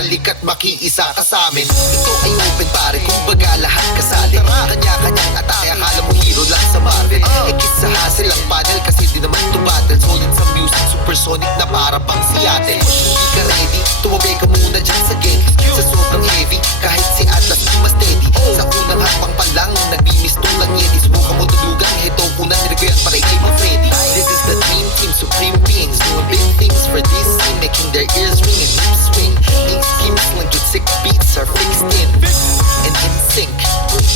halika't makiisa ka sa amin. Ito ay open pare, kumbaga lahat kasali. Kanya-kanyang atake, akala mo hero lang sa Marvel. Ekis sa hassle ang panel kasi di naman to battle. Solid sa music, supersonic na para pang Seattle. Hindi ka ready, tumabi ka muna dyan sa game. Sa sobrang heavy, kahit si Atlas di mas steady. Sa unang hakbang pa lang, nagbimisto lang yedi. Subukan mo tulugan, heto unang nirigyan para ikay ma-Freddy. This is the dream team, supreme beings, doing big things for this scene, making their ears ring and lips swing. Ink schemes lang good sick beats are fixed in and in sync,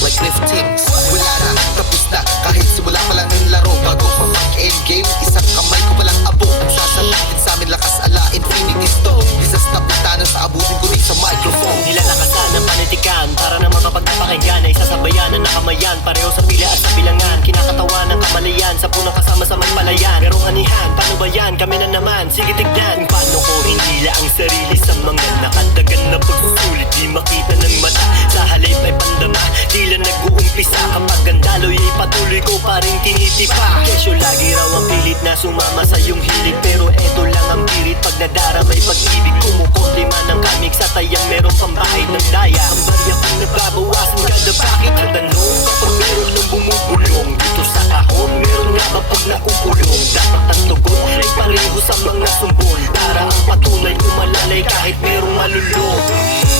like liftings. Wala na, tapos na, kahit simula pa lang ng laro. Bago pa mag-endgame, isang kamay ko palang abo. Ang sasabihin sa amin lakas ala infinity stone. Di sa stop na tanan sa abutin ko rin sa microphone. Nila nakasan ng panitikan para na makapagpapakinggan ay sasabayan na nakamayan. Pareho sa pila at sa bilangan, kinakatawan ng kamalayan. Sa punang kasama sa magpalayan, merong anihan, paano ba yan? Kami na naman, sige tignan. Paano ko hinila ang sarili sa mga nakatagan na pagsusulit. Di makita ng mata, sa halip ay pandama. Tila nag-uumpisa, kapag ang daloy ay patuloy ko pa rin tinitipa. Kesyo lagi raw ang pilit na sumama sa iyong hilig, pero eto lang ang pirit pag nadaramay pag-ibig. Kumukontima ng kamig sa tayang merong pambahid ng daya. Ang barya kong nababawasan kada bakit. Ang tanong kapag meron ng bumubulong dito sa kahon, meron nga ba pag nakukulong? Dapat ang tugon ay pareho sa mga sumbol, para ang patunay umalalay kahit merong malulong.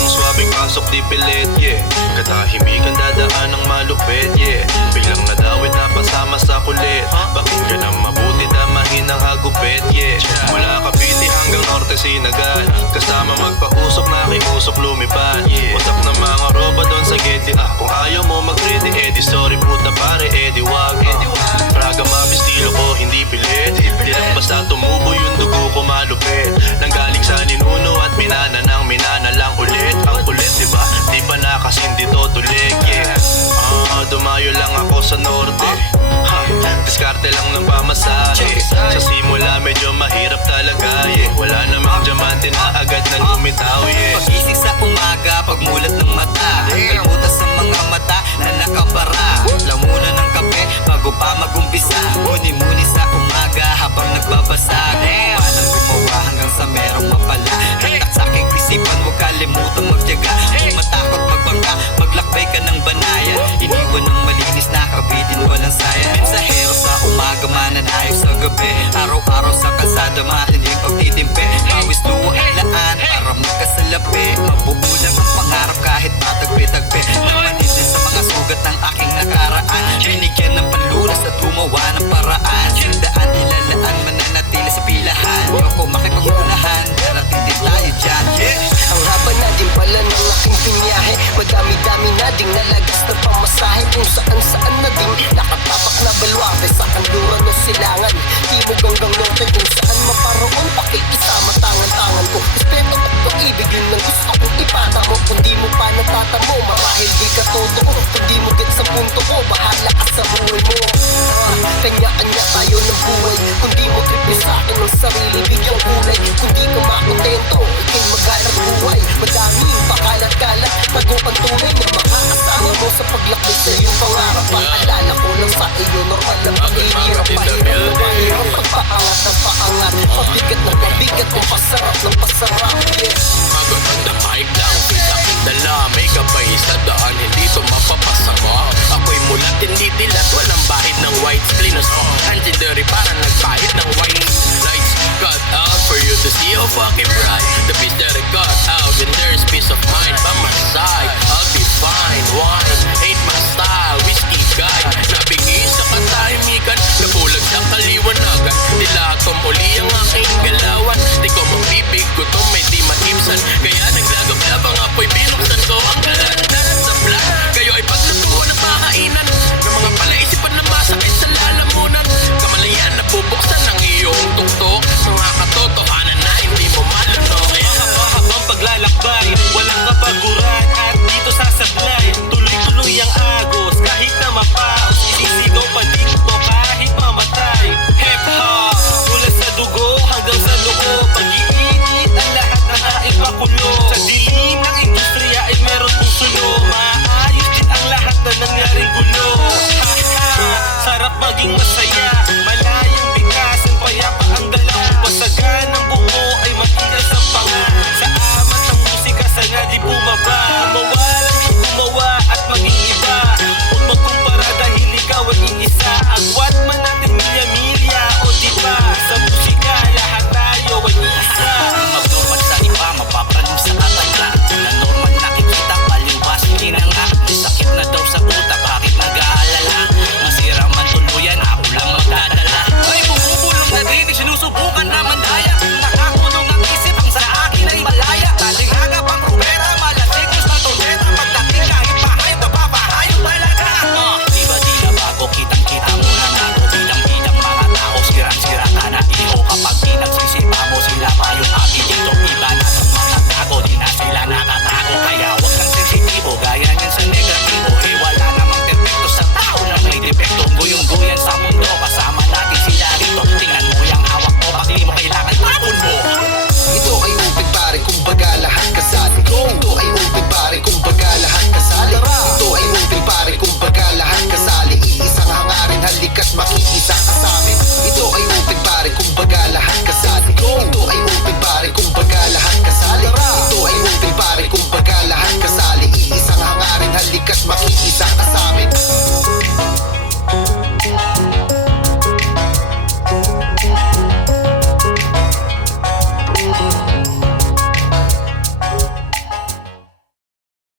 Swabing pasok di pilit, yeah. Katahimikan dadaan ng malupit, yeah. Biglang nadawit na pasama sa kulit. Pakinggan ang mabuti, damahin ang hagupit, yeah. Mula Cavite hanggang Norte Sinagan, kasama magpausok na kiusok lumipad. Wasak ng mga roba doon sa Getty. Kung ayaw mo mag-ready, edi sorry puta pare, edi wag. Praga mami estilo ko, hindi pilit. Di lang basta tumubo yung dugo ko malupit. Nanggaling sa ninuno at minana ng minana lang ulit. Ang ulit diba, di pa nakasindi to tulig, yeah. Dumayo lang ako sa norte, diskarte lang ng pamasahe. Sa simula medyo mahirap talaga, yeah. Wala namang diamante na agad na lumitaw, yeah. Pagising sa umaga, pagmulat ng mata, kalbutas sa mga mata na nakabara. Lamunan ng kape bago pa mag-umpisa, muni-muni sa umaga habang nagbabasa. Gumawa ng gumawa hanggang sa merong mapala. Hatak sa aking isipan, huwag kalimutang magtiyaga. Kung matakot magbangka, maglakbay ka ng banayan. Iniwan ng malinis na kabitin, walang sayang. Mensahero sa umaga, mananayo sa gabi. Araw-araw sa kalsada, matinding pagtitimpi. Pawis luwa ilaan para magkasalapi. Mabubulang ang pangarap kahit patagpi-tagpi. Namanin din sa mga sugat ng aking nakaraan. Binigyan ng panlunas at gumawa ng paraan. Sindaan, nilalaan, mananatili sa pilahan. Yoko makipaghunahan, darating din tayo dyan, yeah. Ang haba na din pala ng aking pinyahe. Madami-dami na ding nalagas na pamasahe. Kung saan-saan na ding nakatapak na balwate. Sa kanluran o silangan, timog hanggang norte. Kung saan maparoon, pakikisama tangan-tangan ko. Respeto at pag-ibig yun ang gusto kong ipata mo. Kung di mo pa natatamo, marahil di ka totoo. Kung di mo get sa punto ko, bahala ka sa buhay mo. Kanya-kanya tayo ng buhay. Kung di mo trip sa akin ng sarili, bigyang kulay. Kung di ka makontento, ikay magalang buhay. Madaming pakalat-kalat, nagupang tunay na makakasama mo sa paglakbay sa iyong pangarap. Paalala ko lang sa iyo, normal lang paghihirap. Mahirap pagpaangat ng paangat, pabigat ng pabigat, ng pasarap ng pasarap, yeah. Magandang na mic lang, kita-kita lang. May gabay sa daan, hindi to mapapasaka. Ako'y mulat, hindi dilat, walang bahid ng white screen. Legendary parang nagpahid ng white lights. Cut out for you to see how fucking bright. The bitch that I got